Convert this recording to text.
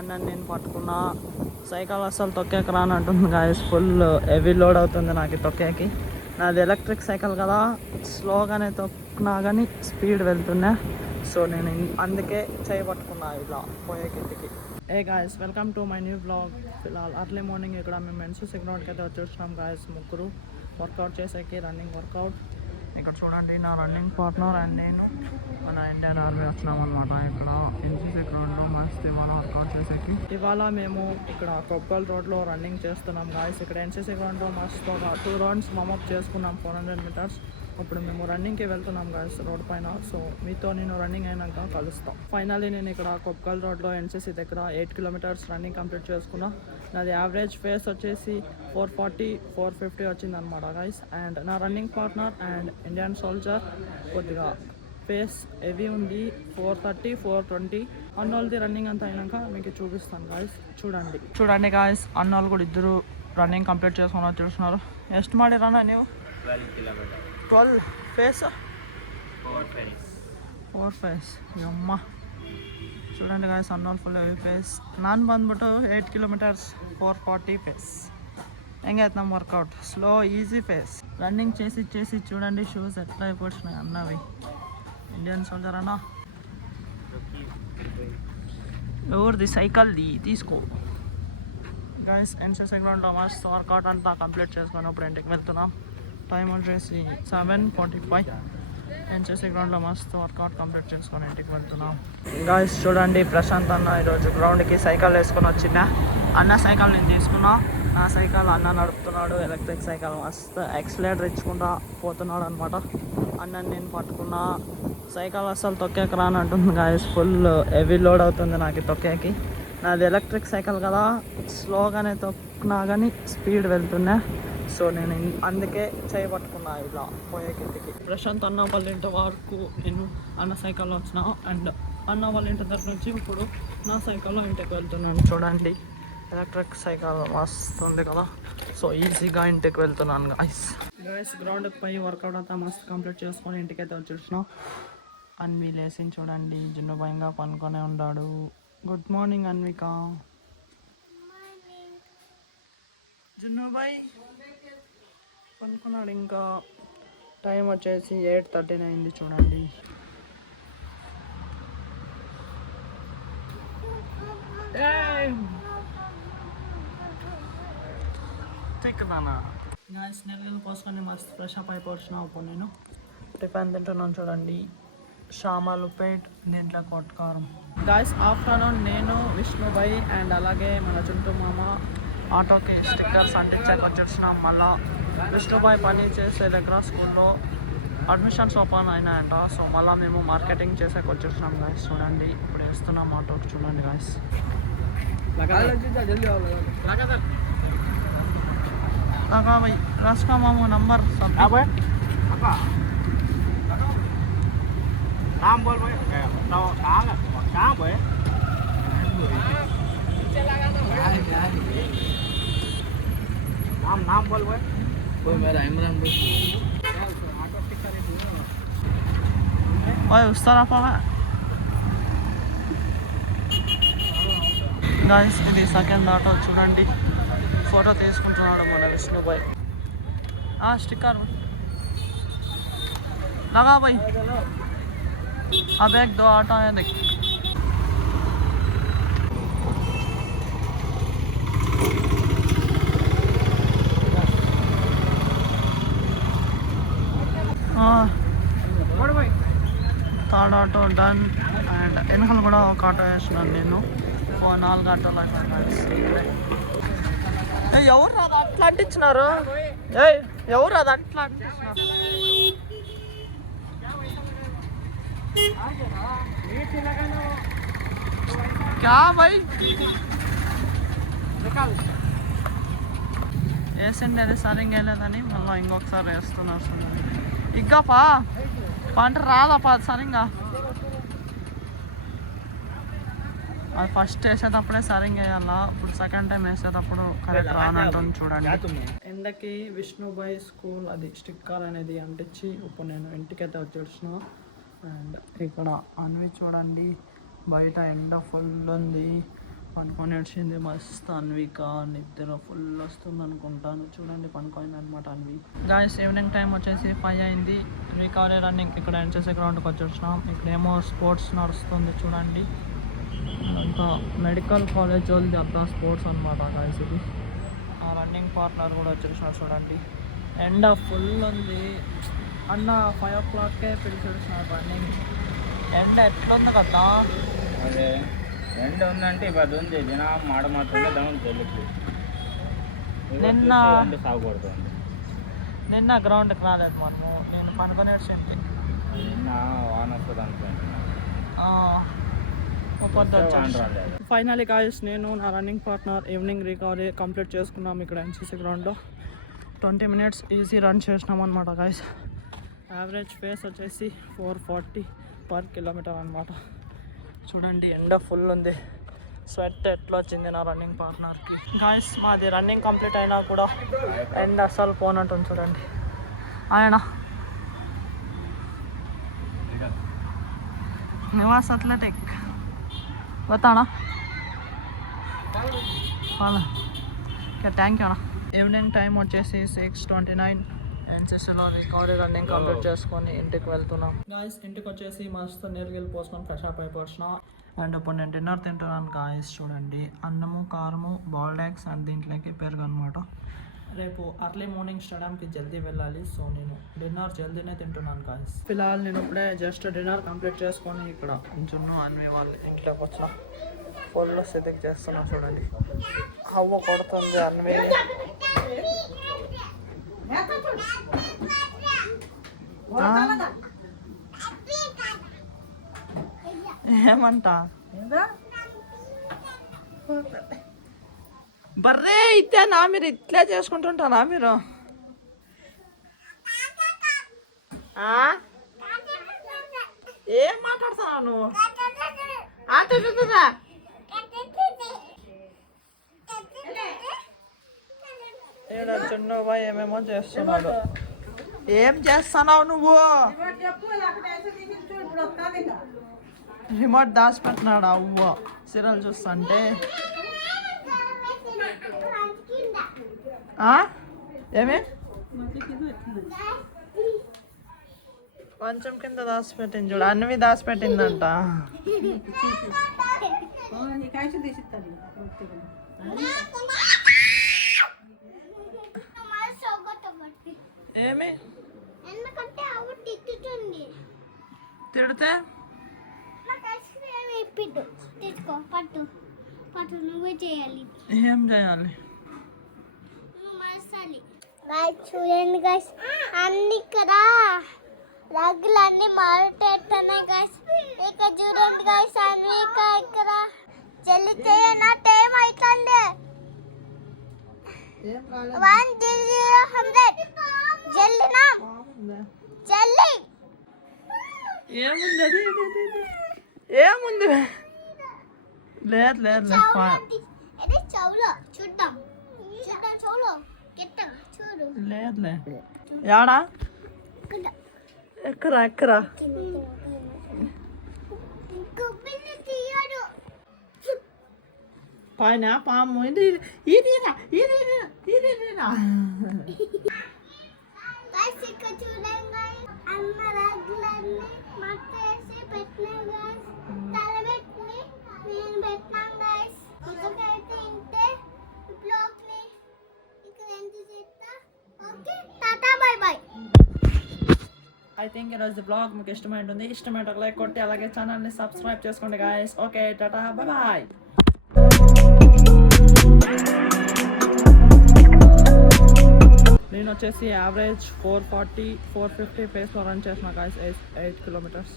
అన్నని నేను పట్టుకున్నా. సైకిల్ అస్సలు తొక్కేకి రానంటుంది గాయస్, ఫుల్ హెవీ లోడ్ అవుతుంది నాకు తొక్కేకి. నాది ఎలక్ట్రిక్ సైకిల్ కదా, స్లోగానే తొక్కినా కానీ స్పీడ్ వెళ్తున్నా. సో నేను అందుకే చేయబట్టుకున్నా ఇలా పోయేకింటికి. Hey guys, welcome to my new blog. ఫిల్హాల్ అర్లీ మార్నింగ్ ఇక్కడ మేము ఎన్సీసీ గ్రౌండ్కి అయితే వచ్చేస్తున్నాం గాయస్. ముగ్గురు వర్కౌట్ చేసేకి, రన్నింగ్ వర్కౌట్. ఇక్కడ చూడండి, నా రన్నింగ్ పార్ట్నర్ అండ్ నేను మన ఇండియన్ ఆర్మీ వచ్చినాం అనమాట. ఇక్కడ ఎన్సీసీ గ్రౌండ్లో మస్త్ ఇవాళ వర్కౌట్ చేసేకి. ఇవాళ మేము ఇక్కడ కొప్పల్ రోడ్లో రన్నింగ్ చేస్తున్నాం గాయస్. ఇక్కడ ఎన్సీసీ గ్రౌండ్లో మస్త్ ఒక 2 రౌండ్స్ మమప్ చేసుకున్నాం, 400 మీటర్స్. ఇప్పుడు మేము రన్నింగ్కి వెళ్తున్నాం గాయస్ రోడ్ పైన. సో మీతో నేను రన్నింగ్ అయినాక కలుస్తాం. ఫైనల్లీ నేను ఇక్కడ కొప్పల్ రోడ్లో ఎన్సీసీ దగ్గర 8 కిలోమీటర్స్ రన్నింగ్ కంప్లీట్ చేసుకున్నా. నాది యావరేజ్ ఫేస్ వచ్చేసి 440, 450 వచ్చిందనమాట గాయస్. అండ్ నా running partner and Indian soldier కొద్దిగా ఫేస్ హెవీ ఉంది, 430, 420. అన్నోళ్ళది రన్నింగ్ అంతా అయినాక మీకు చూపిస్తాను గాయస్. చూడండి గాయస్, అన్నోళ్ళు కూడా ఇద్దరు రన్నింగ్ కంప్లీట్ చేసుకుని చూస్తున్నారు. ಎಷ್ಟು ಮಾಡಿರಣ್ಣ ನೀವು? 12 ఫేస్ 4 ఫేಸ್ అమ్మ. చూడండి గాయస్, అన్నోళ్ళు ఫుల్ హెవీ ఫేస్. ನಾನು ಬಂದ್ಬಿಟ್ಟು 8 ಕಿಲೋಮೀಟರ್ಸ್ 440 ఫేస్. ಹೆಂಗೈತೆ ನಮ್ಮ workout? Slow easy pace. Running చేసి చూడండి షూస్ ఎట్లా అయిపోతున్నాయి అన్నవి. ఇండియన్ సోల్జర్ అన్న, ఎవరిది సైకిల్ది తీసుకో. గాయస్, ఎన్సీసీ గ్రౌండ్లో మస్తు వర్కౌట్ అంతా కంప్లీట్ చేసుకొని ఇప్పుడు ఇంటికి వెళ్తున్నాం. టైం వచ్చేసి 7:45. ఎన్సీసీ గ్రౌండ్లో మస్తు వర్కౌట్ కంప్లీట్ చేసుకొని ఇంటికి వెళ్తున్నాం. గాయస్ చూడండి, ప్రశాంత్ అన్న ఈరోజు గ్రౌండ్కి సైకిల్ వేసుకొని వచ్చిందా. అన్న సైకిల్ నేను తీసుకున్నా. నా సైకిల్ అన్న నడుపుతున్నాడు, ఎలక్ట్రిక్ సైకిల్. మస్తు యాక్సిలేటర్ ఇచ్చుకుంటా పోతున్నాడు అనమాట. అన్నని నేను పట్టుకున్నా. సైకిల్ అస్సలు తొక్కేకి రానంటుంది గాయస్, ఫుల్ హెవీ లోడ్ అవుతుంది నాకు తొక్కేకి. నాది ఎలక్ట్రిక్ సైకిల్ కదా, స్లోగానే తొక్కినా కానీ స్పీడ్ వెళ్తున్నా. సో నేను అందుకే చేయబట్టుకున్నా ఇలా పోయేకింటికి. ప్రశాంత్ అన్న వాళ్ళ ఇంటి వరకు నేను అన్న సైకిల్లో వచ్చిన, అండ్ అన్న వాళ్ళ ఇంటి దగ్గర నుంచి ఇప్పుడు నా సైకిల్లో ఇంటికి వెళ్తున్నాను. చూడండి, ఎలక్ట్రిక్ సైకిల్ మస్తు ఉంది కదా, సో ఈజీగా ఇంటికి వెళ్తున్నాను గాయస్. గ్రౌండ్కి పోయి వర్కౌట్ అంతా మస్తు కంప్లీట్ చేసుకొని ఇంటికైతే వచ్చేసినాం. అన్వి లేసింది చూడండి, జున్నుభయంగా పనుకొనే ఉన్నాడు. Good morning Anvika. జున్నుభాయ్ పనుకున్నాడు. ఇంకా టైం వచ్చేసి 8:13 అయింది చూడండి. చెక్కుదానా గాయస్, నెలలు పోసుకొని మస్తు ఫ్రెష్ అప్ అయిపోతున్నా. ఇప్పుడు నేను టిఫిన్ తింటున్నాను చూడండి, షామాలుపేట్ నీళ్ళ కొట్కారం. గాయస్, ఆఫ్టర్నూన్ నేను, విష్ణుభాయ్ అండ్ అలాగే మన చుంటూ మామ ఆటోకి స్టిక్కర్స్ అంటించాక వచ్చేసినాం. మళ్ళా విష్ణుభాయ్ పని చేసే దగ్గర స్కూల్లో అడ్మిషన్స్ ఓపెన్ అయినాయంట. సో మళ్ళీ మేము మార్కెటింగ్ చేసాక వచ్చేసినాం గాయస్. చూడండి, ఇప్పుడు వేస్తున్నాం ఆటోకి. చూడండి గాయస్, भाई रस का मामू नंबर नाम बोल भाई, कहाँ भाई नाम बोल भाई. कोई मेरा इमरान भाई. ओए उस तरफ आ गाइस. ఇది సెకండ్ ఆటో చూడండి, ఫోటో తీసుకుంటున్నాడు మన విష్ణుభాయ్. స్టిక్కర్ लगा भाई. अब 1-2 ऑटो है देख. Third auto done. అండ్ వెనకాల కూడా ఒక ఆటో వేసినాను నేను. 4 ఆటోలు అయిపోయినాయి. ఎవరు అది అట్లా అంటించినారు? ఎవరు అది అట్లా అంటించినారు? క్యా భయ్ వేసిండి, అది సరిగ్గా వేయలేదని మళ్ళీ ఇంకొకసారి వేస్తున్నారు. ఇగ్గాపా పంట రాదప్పా అది సరిగ్గా. అది ఫస్ట్ వేసేటప్పుడే సరిగ్గా వేయాలా, ఇప్పుడు సెకండ్ టైం వేసేటప్పుడు కరెక్ట్ రానంటుంది చూడండి. ఎండకి విష్ణుభాయ్ స్కూల్ అది స్టిక్కర్ అనేది అంటించి ఇప్పుడు నేను ఇంటికైతే వచ్చేసిన. అండ్ ఇక్కడ అన్వి చూడండి, బయట ఎండ ఫుల్ ఉంది. పనుకొని వచ్చింది మస్తు. అన్విక నిద్ర ఫుల్ వస్తుంది అనుకుంటాను. చూడండి పనుకోయింది అనమాట అన్వి. గాయస్ ఈవినింగ్ టైం వచ్చేసి 5 అయింది. రికవరీ రన్నింగ్ ఇక్కడ ఎన్సీసీ గ్రౌండ్కి వచ్చేసినాం. ఇక్కడేమో స్పోర్ట్స్ నడుస్తుంది చూడండి. అంతా మెడికల్ కాలేజ్ వాళ్ళది అంతా స్పోర్ట్స్ అనమాట గాయస్. ఇది ఆ రన్నింగ్ పార్ట్నర్ కూడా వచ్చేసినారు చూడండి. ఎండ ఫుల్ ఉంది అన్న. 5 o'clockకే పిలిచేసినారు రన్నింగ్. ఎండ ఎట్లుంది కదా. అదే ఎండ ఉందంటే ఇప్పుడు ఉంది. దిన మాట మాత్రమే దాని తెలుసు. నిన్న గ్రౌండ్కి రాలేదు మనము. నేను పనుకొని వచ్చింది. నిన్న వాన వస్తుంది అనుకుంటున్నాను. ఫైనలీ గాయస్ నేను నా running partner evening recovery complete చేసుకున్నాం ఇక్కడ ఎన్సీసీ గ్రౌండ్లో. 20 minutes ఈజీ రన్ చేసినాం అనమాట గాయస్. యావరేజ్ పేస్ వచ్చేసి 440 per kilometer అనమాట. చూడండి ఎండ ఫుల్ ఉంది. స్వెట్ ఎట్లా వచ్చింది నా రన్నింగ్ పార్ట్నర్కి. గాయస్ మాది రన్నింగ్ కంప్లీట్ అయినా కూడా ఎండ అస్సలు పోనట్టుంది చూడండి. ఆయన నివాస్ అథ్లెటిక్ बताना థ్యాంక్ యూ అన్న. ఈవినింగ్ టైం వచ్చేసి 6:29. ఎన్సీసీలో రికవరీ రన్నింగ్ కంప్లీట్ చేసుకొని ఇంటికి వెళ్తున్నాం గాయస్. ఇంటికి వచ్చేసి మస్తు నీళ్ళు పోసుకొని ఫ్రెష్ అప్ అయిపోవచ్చిన. అండ్ ఇప్పుడు నేను డిన్నర్ తింటున్నాను గాయస్. చూడండి అన్నము కారము బాయిల్డ్ ఎగ్స్ అండ్ దీంట్లోకి పెరుగు అనమాట. రేపు అర్లీ మార్నింగ్ స్టేడియంకి జల్దీ వెళ్ళాలి. సో నేను డిన్నర్ జల్దీనే తింటున్నాను గాయస్. ఫిలహాల్ నేను ఇప్పుడే జస్ట్ డిన్నర్ కంప్లీట్ చేసుకొని ఇక్కడ జున్ను అన్వి వాళ్ళ ఇంట్లోకి వచ్చిన. ఫుల్ సెటిక్ చేస్తున్నా చూడండి. హవ్వ కొడుతుంది అన్వి. ఏమంట బర్రే ఇతేనా మీరు ఇట్లే చేసుకుంటుంటారా మీరు? ఏం మాట్లాడుతున్నావు నువ్వు? చిన్నవా ఏమేమో చేస్తున్నాడు. ఏం చేస్తున్నావు నువ్వు? రిమోట్ దాచిపెట్టినాడు అవ్వ సీరియల్ చూస్తుంటే. ఏమి కొంచెం కింద దాచిపెట్టింది చూడు. అన్వి దాచిపెట్టిందంట. ఏమి తిడితే ఏం చేయాలి? చూడండి గైస్ అన్ని ఇక్కడ రగ్గులన్నీ మారుతున్నాయి గైస్. ఇక చూడండి గైస్ అన్ని ఇక్కడ జల్లి చేయనా టైం అవుతుంది. 100 జల్లినా జల్లి. ఏముంది అది? ఏముంది? లేదు లేదు చౌలో చూద్దాం. చూద్దాం చౌలో చూడు. లేదులే యాడా ఎక్కరా ఎక్కరా పైన పాము. ఇది ఇదినా ఇదినా ఇదినా చూడండి అన్న రగ్గులన్నీ మట్టేసి పెట్టినా తలబెట్టి నేను పెట్టినాం గైస్. ఇకైతే ఇంతే బ్లాగ్ ని ఇక్కడ ఎంత చేస్తా. Okay tata bye bye. I think ఈరోజు బ్లాగ్ మీకు ఇష్టమైంటుంది. ఇష్టమైన లైక్ కొట్టి అలాగే ఛానల్ని సబ్స్క్రైబ్ చేసుకోండి guys. Okay tata bye bye. నేను వచ్చేసి యావరేజ్ 440-450 పేస్లో రన్ చేసిన గాయస్ 8 kilometers.